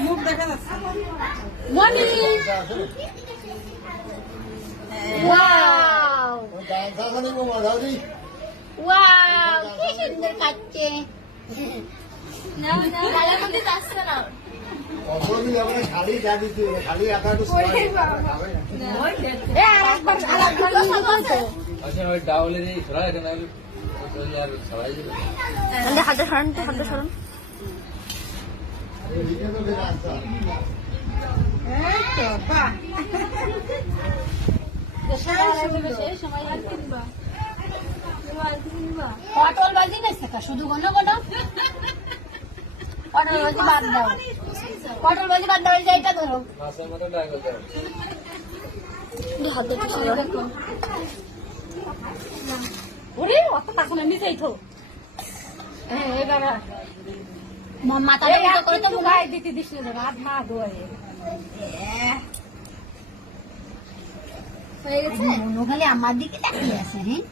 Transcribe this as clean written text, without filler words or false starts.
মুখ দেখা যাচ্ছে মনি ওয়াও ওয়াও কি সুন্দর কাটছে না না গালের মধ্যে যাচ্ছে না খালি জানি খালি আকাশ আচ্ছা ওই ডাউলের এই ছড়া এটা না আর ছড়াই দিবে হাতে সরান তো হাতে সরান এই তো বাহ পটল বাজি বেশি শুধু ঘন ঘন পটল বাজি বাদ দাও পটল বাজি বাদ দাও এইটা ধরো মাছের মতো ডাকো হাতে দেখো ওরে অত পাছনে নিচেই তো হ্যাঁ এবার মাথাটা উল্টো করে তো গায়ে দিতে দিস না ভাত না দোয়ে হয়ে গেছে মনে খালি আমার দিকে তাকিয়ে আছে হ্যাঁ